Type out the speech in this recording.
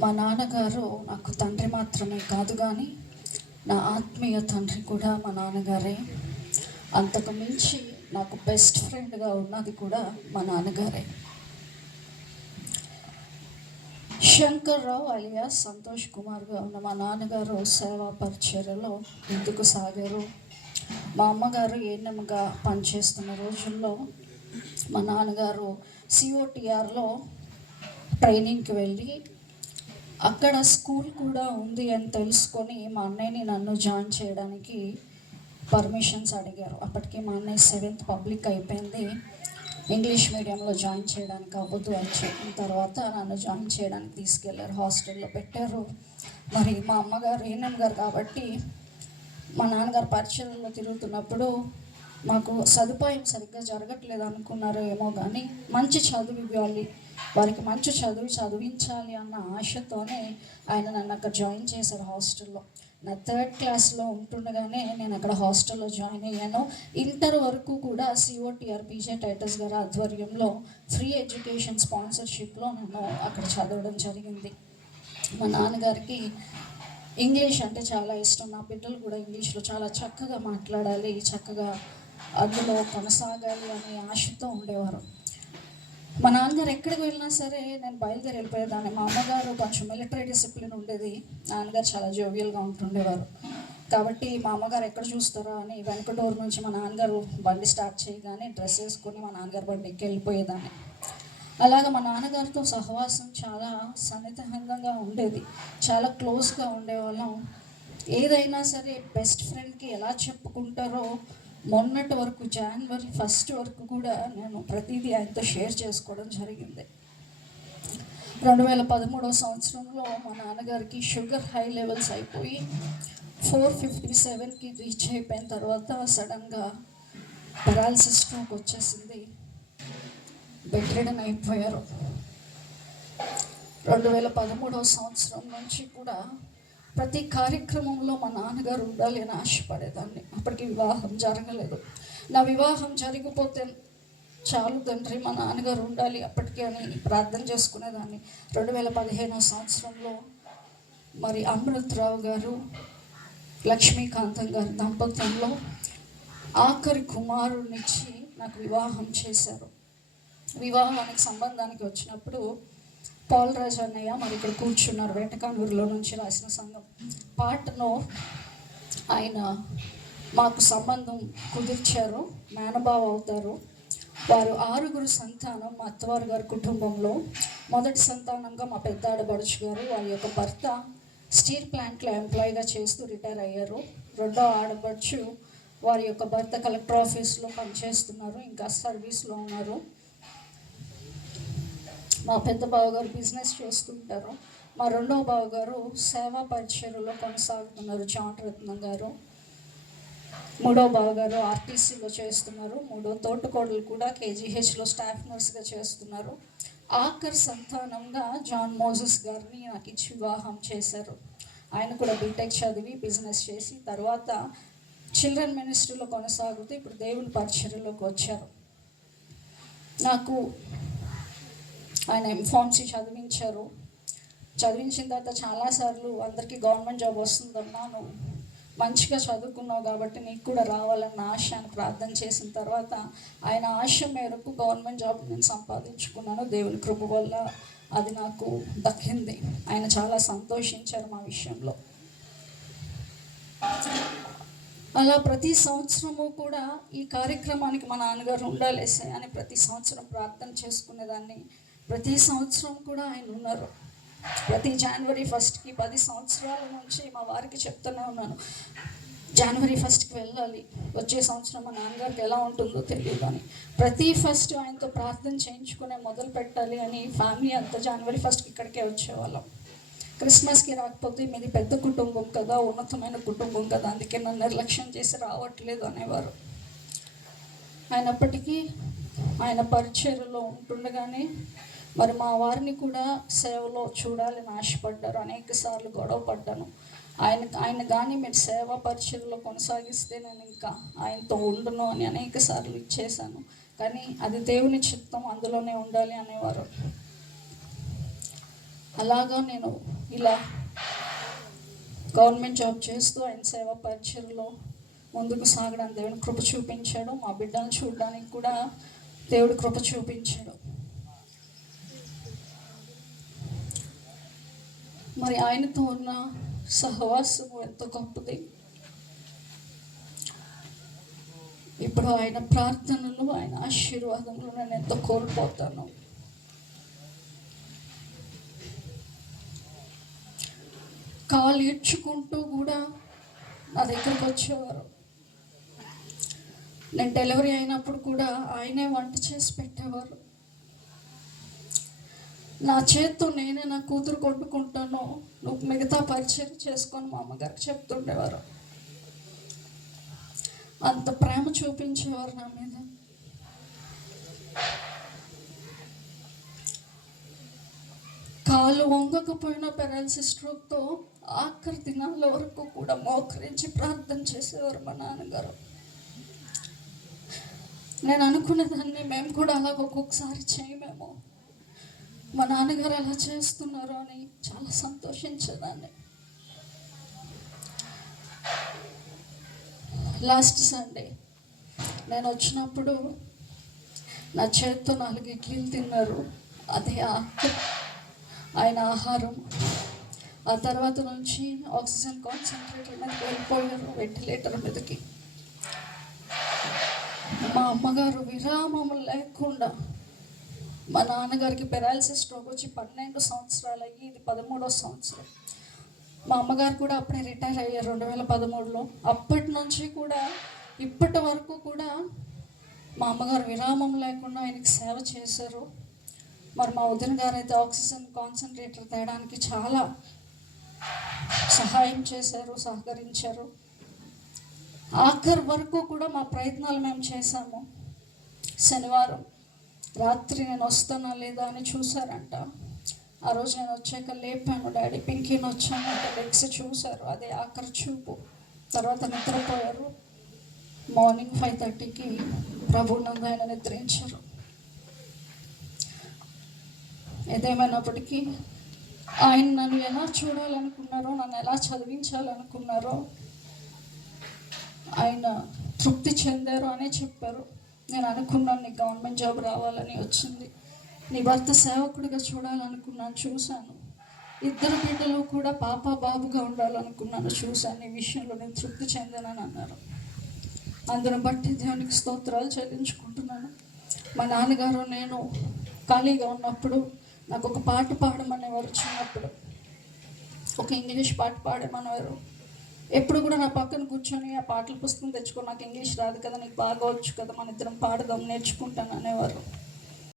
మా నాన్నగారు నాకు తండ్రి మాత్రమే కాదు కానీ నా ఆత్మీయ తండ్రి కూడా మా నాన్నగారే. అంతకు మించి నాకు బెస్ట్ ఫ్రెండ్గా ఉన్నది కూడా మా నాన్నగారే. శంకర్ రావు అలియాస్ సంతోష్ కుమార్గా ఉన్న మా నాన్నగారు సేవా పరిచర్యలో ముందుకు సాగారు. మా అమ్మగారు ఏఎన్ఎంగా పనిచేస్తున్న రోజుల్లో మా నాన్నగారు సిఓటిఆర్లో ట్రైనింగ్కి వెళ్ళి అక్కడ స్కూల్ కూడా ఉంది అని తెలుసుకొని మా అన్నయ్యని నన్ను జాయిన్ చేయడానికి పర్మిషన్స్ అడిగారు. అప్పటికి మా అన్నయ్య 7th పబ్లిక్ అయిపోయింది. ఇంగ్లీష్ మీడియంలో జాయిన్ చేయడానికి అవ్వదు అని చెప్పిన తర్వాత నన్ను జాయిన్ చేయడానికి తీసుకెళ్లారు. హాస్టల్లో పెట్టారు. మరి మా అమ్మగారు ఏఎన్ఎం గారు కాబట్టి మా నాన్నగారు పరిచయంలో తిరుగుతున్నప్పుడు మాకు సదుపాయం సరిగ్గా జరగట్లేదు అనుకున్నారో ఏమో కానీ మంచి చదువు ఇవ్వాలి, వారికి మంచి చదువు చదివించాలి అన్న ఆశతోనే ఆయన నన్ను అక్కడ జాయిన్ చేశారు హాస్టల్లో. నా 3rd క్లాస్లో ఉంటుండగానే నేను అక్కడ హాస్టల్లో జాయిన్ అయ్యాను. ఇంటర్ వరకు కూడా సిఓటిఆర్ పీజే టైటస్ గారి ఆధ్వర్యంలో ఫ్రీ ఎడ్యుకేషన్ స్పాన్సర్షిప్లో నేను అక్కడ చదవడం జరిగింది. మా నాన్నగారికి ఇంగ్లీష్ అంటే చాలా ఇష్టం. నా బిడ్డలు కూడా ఇంగ్లీష్లో చాలా చక్కగా మాట్లాడాలి, చక్కగా అందులో కొనసాగాలి అనే ఆశతో ఉండేవారు. మా నాన్నగారు ఎక్కడికి వెళ్ళినా సరే నేను బయలుదేరి వెళ్ళిపోయేదాన్ని. మా అమ్మగారు కొంచెం మిలిటరీ డిసిప్లిన్ ఉండేది, నాన్నగారు చాలా జోవియల్గా ఉంటుండేవారు. కాబట్టి మా అమ్మగారు ఎక్కడ చూస్తారో అని వెనక డోర్ నుంచి మా నాన్నగారు బండి స్టార్ట్ చేయగానే డ్రెస్ వేసుకొని మా నాన్నగారు బండి ఎక్కి వెళ్ళిపోయేదాన్ని. అలాగా మా నాన్నగారితో సహవాసం చాలా సన్నిహితంగా ఉండేది, చాలా క్లోజ్గా ఉండేవాళ్ళం. ఏదైనా సరే బెస్ట్ ఫ్రెండ్కి ఎలా చెప్పుకుంటారో మొన్నటి వరకు January 1st వరకు కూడా నేను ప్రతిదీ ఆయనతో షేర్ చేసుకోవడం జరిగింది. 2013 సంవత్సరంలో మా నాన్నగారికి షుగర్ హై లెవెల్స్ అయిపోయి 457కి రీచ్ అయిపోయిన తర్వాత సడన్గా పెరాలసిస్ స్ట్రోక్ వచ్చేసింది. బెడ్ రిడన్ అయిపోయారు. 2013 సంవత్సరం నుంచి కూడా ప్రతి కార్యక్రమంలో మా నాన్నగారు ఉండాలి అని ఆశపడేదాన్ని. అప్పటికి వివాహం జరగలేదు. నా వివాహం జరిగిపోతే చాలు తండ్రి, మా నాన్నగారు ఉండాలి అప్పటికే అని ప్రార్థన చేసుకునేదాన్ని. 2015 సంవత్సరంలో మరి అమృతరావు గారు లక్ష్మీకాంతం గారి దంపత్యంలో ఆఖరి కుమారునిచ్చి నాకు వివాహం చేశారు. వివాహానికి సంబంధానికి వచ్చినప్పుడు పాలరాజు అన్నయ్య మరి ఇక్కడ కూర్చున్నారు, వేటకానూరులో నుంచి రాసిన సంఘం పాటను ఆయన మాకు సంబంధం కుదిర్చారు, మేనబావ అవుతారు. వారు 6 సంతానం. మా అత్తవారు గారి కుటుంబంలో మొదటి సంతానంగా మా పెద్ద ఆడబడుచు గారు, వారి యొక్క భర్త స్టీల్ ప్లాంట్లో ఎంప్లాయీగా చేస్తూ రిటైర్ అయ్యారు. రెండో ఆడబడుచు వారి యొక్క భర్త కలెక్టర్ ఆఫీస్లో పనిచేస్తున్నారు, ఇంకా సర్వీస్లో ఉన్నారు. మా పెద్ద బావగారు బిజినెస్ చేస్తుంటారు. మా రెండవ బావగారు సేవా పరిచర్యలో కొనసాగుతున్నారు, జాన్ రత్నం గారు. మూడో బావగారు ఆర్టీసీలో చేస్తున్నారు. మూడో తోటకోడలు కూడా కేజీహెచ్లో స్టాఫ్ నర్స్గా చేస్తున్నారు. ఆఖరి సంతానంగా జాన్ మోజెస్ గారిని నాకు ఇచ్చి వివాహం చేశారు. ఆయన కూడా బీటెక్ చదివి బిజినెస్ చేసి తర్వాత చిల్డ్రన్ మినిస్ట్రీలో కొనసాగుతూ ఇప్పుడు దేవుని పరిచర్యలోకి వచ్చారు. నాకు ఆయన ఎంఫార్మసీ చదివించారు. చదివించిన తర్వాత చాలాసార్లు అందరికీ గవర్నమెంట్ జాబ్ వస్తుందమ్మా, నువ్వు మంచిగా చదువుకున్నావు కాబట్టి నీకు కూడా రావాలన్న ఆశ అని ప్రార్థన చేసిన తర్వాత ఆయన ఆశ మేరకు గవర్నమెంట్ జాబ్ నేను సంపాదించుకున్నాను. దేవుని కృప వల్ల అది నాకు దక్కింది. ఆయన చాలా సంతోషించారు మా విషయంలో. అలా ప్రతి సంవత్సరము కూడా ఈ కార్యక్రమానికి మా నాన్నగారు ఉండాలి అని ప్రతి సంవత్సరం ప్రార్థన చేసుకునేదాన్ని. ప్రతి సంవత్సరం కూడా ఆయన ఉన్నారు. ప్రతి January 1st 10 సంవత్సరాల నుంచి మా వారికి చెప్తూనే ఉన్నాను, January 1st వెళ్ళాలి, వచ్చే సంవత్సరం మా నాన్నగారికి ఎలా ఉంటుందో తెలియదు అని. ప్రతి ఫస్ట్ ఆయనతో ప్రార్థన చేయించుకునే మొదలు పెట్టాలి అని ఫ్యామిలీ అంతా January 1st ఇక్కడికే వచ్చేవాళ్ళం. క్రిస్మస్కి రాకపోతే మీది పెద్ద కుటుంబం కదా, ఉన్నతమైన కుటుంబం కదా, అందుకే నన్ను నిర్లక్ష్యం చేసి రావట్లేదు అనేవారు. అయినప్పటికీ ఆయన పరిచర్యలో ఉంటుండగానే మరి మా వారిని కూడా సేవలో చూడాలని ఆశపడ్డారు. అనేక సార్లు గొడవ పడ్డాను. ఆయన కానీ మీరు సేవా పరిచర్యలో కొనసాగిస్తే నేను ఇంకా ఆయనతో ఉండను అని అనేక సార్లు ఇచ్చేసాను. కానీ అది దేవుని చిత్తం, అందులోనే ఉండాలి అనేవారు. అలాగా నేను ఇలా గవర్నమెంట్ జాబ్ చేస్తూ ఆయన సేవా పరిచయలో ముందుకు సాగడానికి దేవుని కృప చూపించాడు. మా బిడ్డలను చూడడానికి కూడా దేవుడు కృప చూపించాడు. మరి ఆయనతో ఉన్న సహవాసము ఎంతో గొప్పది. ఇప్పుడు ఆయన ప్రార్థనలు, ఆయన ఆశీర్వాదములు నేను ఎంతో కోల్పోతాను. కాలు ఇడ్చుకుంటూ కూడా నా దగ్గరకు వచ్చేవారు. నేను డెలివరీ అయినప్పుడు కూడా ఆయనే వంట చేసి పెట్టేవారు. నా చేత్తో నేనే నా కూతురు కొట్టుకుంటాను, నువ్వు మిగతా పరిచయం చేసుకొని మా అమ్మగారికి చెప్తుండేవారు. అంత ప్రేమ చూపించేవారు నా మీద. కాళ్ళు వంగకపోయినా పెరాలసిస్ స్ట్రోక్తో ఆఖరి దినాల వరకు కూడా మోకరించి ప్రార్థన చేసేవారు మా నాన్నగారు. నేను అనుకునేదాన్ని మేము కూడా అలాగ ఒక్కొక్కసారి చేయమేమో, మా నాన్నగారు అలా చేస్తున్నారు అని చాలా సంతోషించేదాన్ని. లాస్ట్ సండే నేను వచ్చినప్పుడు నా చేత్తో 4 ఇడ్లీలు తిన్నారు. అదే ఆయన ఆహారం. ఆ తర్వాత నుంచి ఆక్సిజన్ కాన్సన్ట్రేటర్ మీదకి వెళ్ళిపోయారు, వెంటిలేటర్ మీదకి. మా అమ్మగారు విరామం లేకుండా, మా నాన్నగారికి పెరాలసిస్ స్ట్రోక్ వచ్చి 12 సంవత్సరాలు అయ్యి ఇది 13వ సంవత్సరం. మా అమ్మగారు కూడా అప్పుడే రిటైర్ అయ్యారు 2013లో. అప్పటి నుంచి కూడా ఇప్పటి వరకు కూడా మా అమ్మగారు విరామం లేకుండా ఆయనకి సేవ చేశారు. మరి మా వదిన గారు అయితే ఆక్సిజన్ కాన్సన్ట్రేటర్ తేయడానికి చాలా సహాయం చేశారు, సహకరించారు. ఆఖరి వరకు కూడా మా ప్రయత్నాలు మేము చేశాము. శనివారం రాత్రి నేను వస్తానా లేదా అని చూశారంట. ఆ రోజు నేను వచ్చాక లేపాను, డాడీ పింకీని వచ్చాను అంటే లెగ్స్ చూశారు. అదే ఆఖరి చూపు. తర్వాత నిద్రపోయారు. మార్నింగ్ 5:30కి ప్రభునందు ఆయన నిద్రించారు. ఏదేమైనప్పటికీ ఆయన నన్ను ఎలా చూడాలనుకున్నారో, నన్ను ఎలా చదివించాలనుకున్నారో ఆయన తృప్తి చెందారు అనే చెప్పారు. నేను అనుకున్నాను నీ గవర్నమెంట్ జాబ్ రావాలని వచ్చింది, నీ భర్త సేవకుడిగా చూడాలనుకున్నాను, చూశాను. 2 బిడ్డలు కూడా పాప బాబుగా ఉండాలనుకున్నాను, చూశాను. ఈ విషయంలో నేను తృప్తి చెందానని అన్నారు. అందును బట్టి దేవునికి స్తోత్రాలు చెల్లించుకుంటున్నాను. మా నాన్నగారు నేను ఖాళీగా ఉన్నప్పుడు నాకు ఒక పాట పాడమనేవారు. చిన్నప్పుడు ఒక ఇంగ్లీష్ పాట పాడమనేవారు. ఎప్పుడు కూడా నా పక్కన కూర్చొని ఆ పాటల పుస్తకం తెచ్చుకొని, నాకు ఇంగ్లీష్ రాదు కదా, నీకు బాగా వచ్చు కదా, మన ఇద్దరం పాడదాం, నేర్చుకుంటాను అనేవారు.